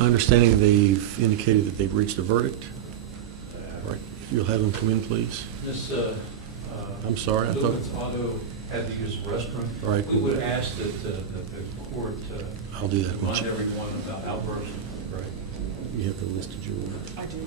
My understanding, they've indicated that they've reached a verdict. All right, you'll have them come in, please. This, I'm sorry, I thought. Lumen's Auto had to use the restroom. All right. We would ask that the court I'll do that. remind everyone about outbursts. Right. You have the list of jurors. I do.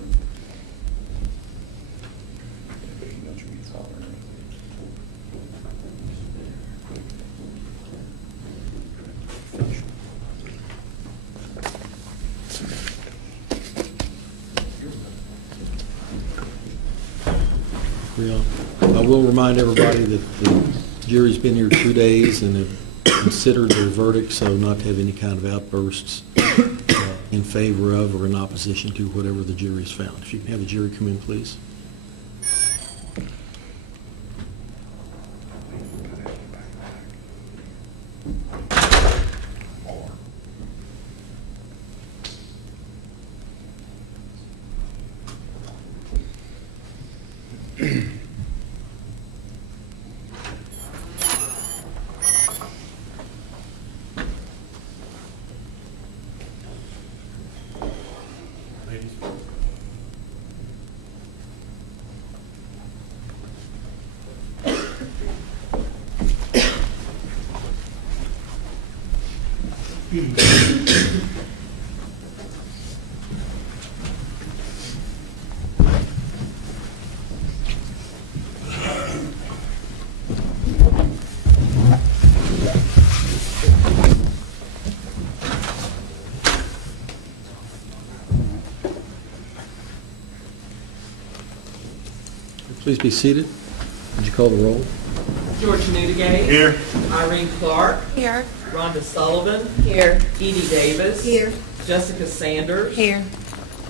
I will remind everybody that the jury's been here 2 days and have considered their verdict, so not to have any kind of outbursts in favor of or in opposition to whatever the jury's found. If you can have the jury come in, please. Please be seated. Would you call the roll? George Newdigate. Here. Irene Clark. Here. Rhonda Sullivan. Here. Edie Davis. Here. Jessica Sanders. Here.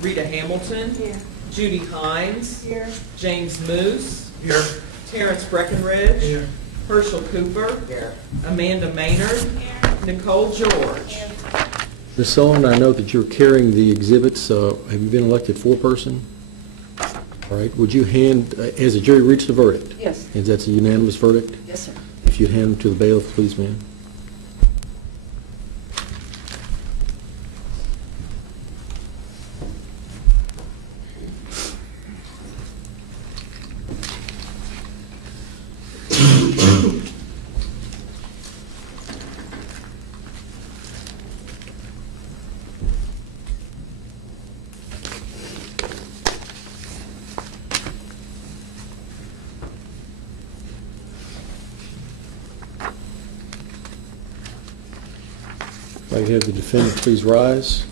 Rita Hamilton. Here. Judy Hines. Here. James Moose. Here. Terrence Breckenridge. Here. Herschel Cooper. Here. Amanda Maynard. Nicole George. Ms. Sullivan, I note that you're carrying the exhibits. Have you been elected foreperson? All right. Would you hand, has the jury reached a verdict? Yes. Is that a unanimous verdict? Yes, sir. If you'd hand them to the bailiff, please, ma'am. If I could have the defendant please rise.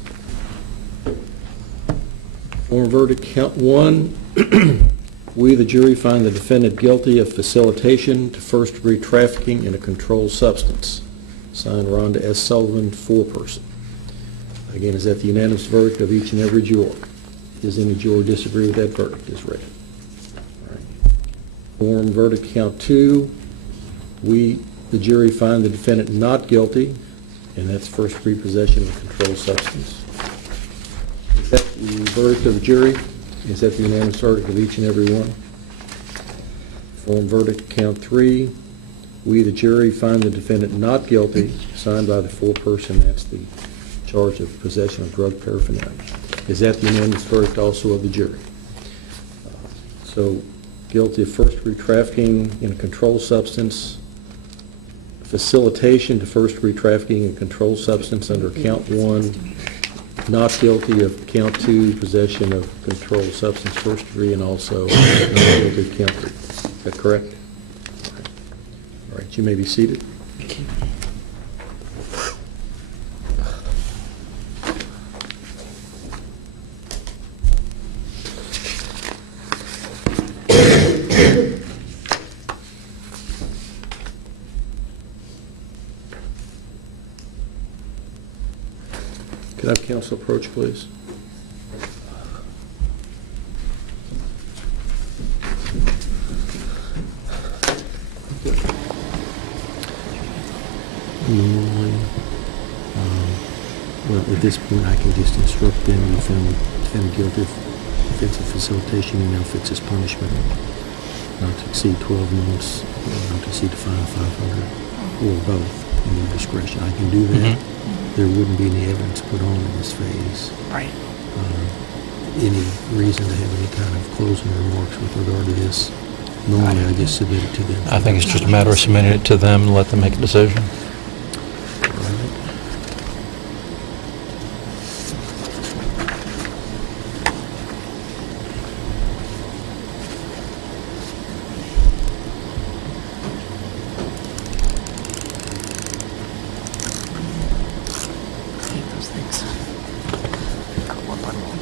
Form verdict, count one. We, the jury, find the defendant guilty of facilitation to first-degree trafficking in a controlled substance. Signed, Rhonda S. Sullivan, foreperson. Again, is that the unanimous verdict of each and every juror? Does any juror disagree with that verdict as read? All right. Form verdict, count two. We, the jury, find the defendant not guilty, and that's first-degree possession of a controlled substance. Is that the verdict of the jury? Is that the unanimous verdict of each and every one? Form verdict, count three. We, the jury, find the defendant not guilty, signed by the foreperson. That's the charge of possession of drug paraphernalia. Is that the unanimous verdict also of the jury? So, guilty of first-degree trafficking in a controlled substance, facilitation to first-degree trafficking in a controlled substance under count one, not guilty of count two, possession of controlled substance first degree, and also not guilty of count three. Is that correct? All right, you may be seated. Could I have counsel approach, please? Normally, well, at this point, I can just instruct them and found guilty of offensive facilitation and now fixes punishment not to exceed 12 months, not to exceed a fine of $500, or both, in your discretion. I can do that. there wouldn't be any evidence put on in this phase. Right. Any reason to have any kind of closing remarks with regard to this? Normally, I just submit it to them. I think it's just a matter of submitting it to them and let them make a decision. Take those things. One by one.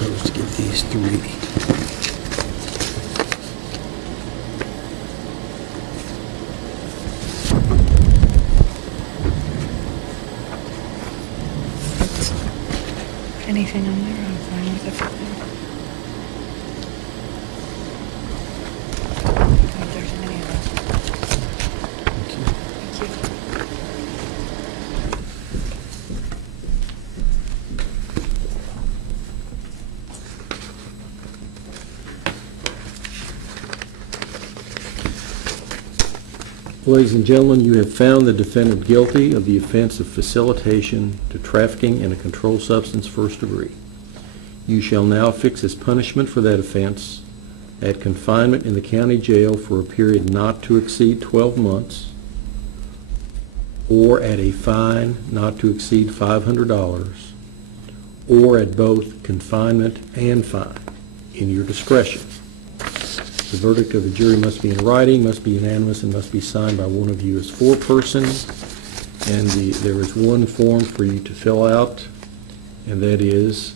Supposed to give these three. Anything on there, I'm fine with everything. If there's any of those. Thank you. Thank you. Ladies and gentlemen, you have found the defendant guilty of the offense of facilitation to trafficking in a controlled substance first degree. You shall now fix as punishment for that offense at confinement in the county jail for a period not to exceed 12 months or at a fine not to exceed $500 or at both confinement and fine in your discretion. The verdict of the jury must be in writing, must be unanimous, and must be signed by one of you as foreperson. And there is one form for you to fill out, and that is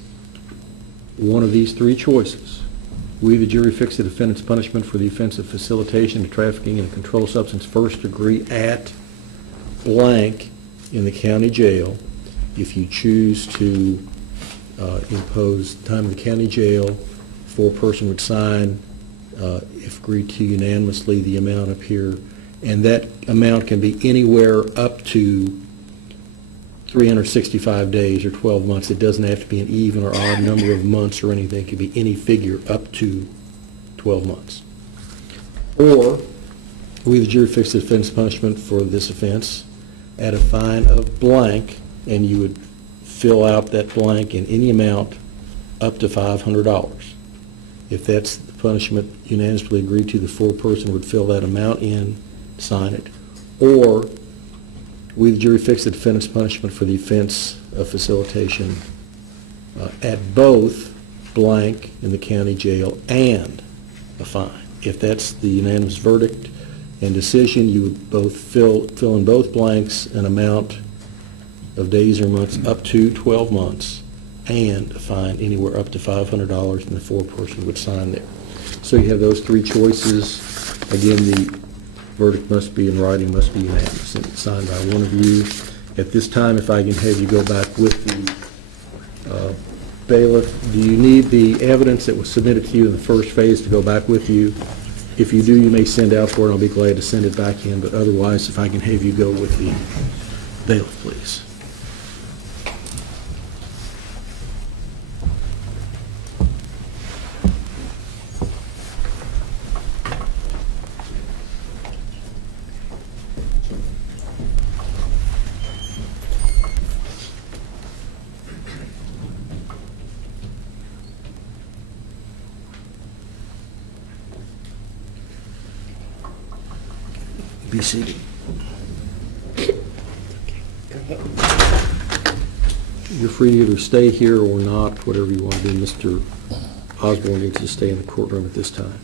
one of these three choices. We, the jury, fix the defendant's punishment for the offense of facilitation to trafficking in a controlled substance first degree at blank in the county jail. If you choose to impose time in the county jail, foreperson would sign, if agreed to unanimously, the amount up here, and that amount can be anywhere up to 365 days or 12 months. It doesn't have to be an even or odd number of months or anything. It could be any figure up to 12 months. Or we, the jury, fix the defendant's punishment for this offense at a fine of blank, and you would fill out that blank in any amount up to $500. If that's the punishment unanimously agreed to, the foreperson would fill that amount in, sign it. Or we, the jury, fix the defendant's punishment for the offense of facilitation at both blank in the county jail and a fine. If that's the unanimous verdict and decision, you would both fill in both blanks an amount of days or months up to 12 months and a fine anywhere up to $500, and the foreperson would sign there. So you have those three choices. Again, the verdict must be in writing, must be unanimous, and signed by one of you. At this time, if I can have you go back with the bailiff, do you need the evidence that was submitted to you in the first phase to go back with you? If you do, you may send out for it. I'll be glad to send it back in, but otherwise, if I can have you go with the bailiff, please. Be seated. You're free to either stay here or not, whatever you want to do. Mr. Osborne needs to stay in the courtroom at this time.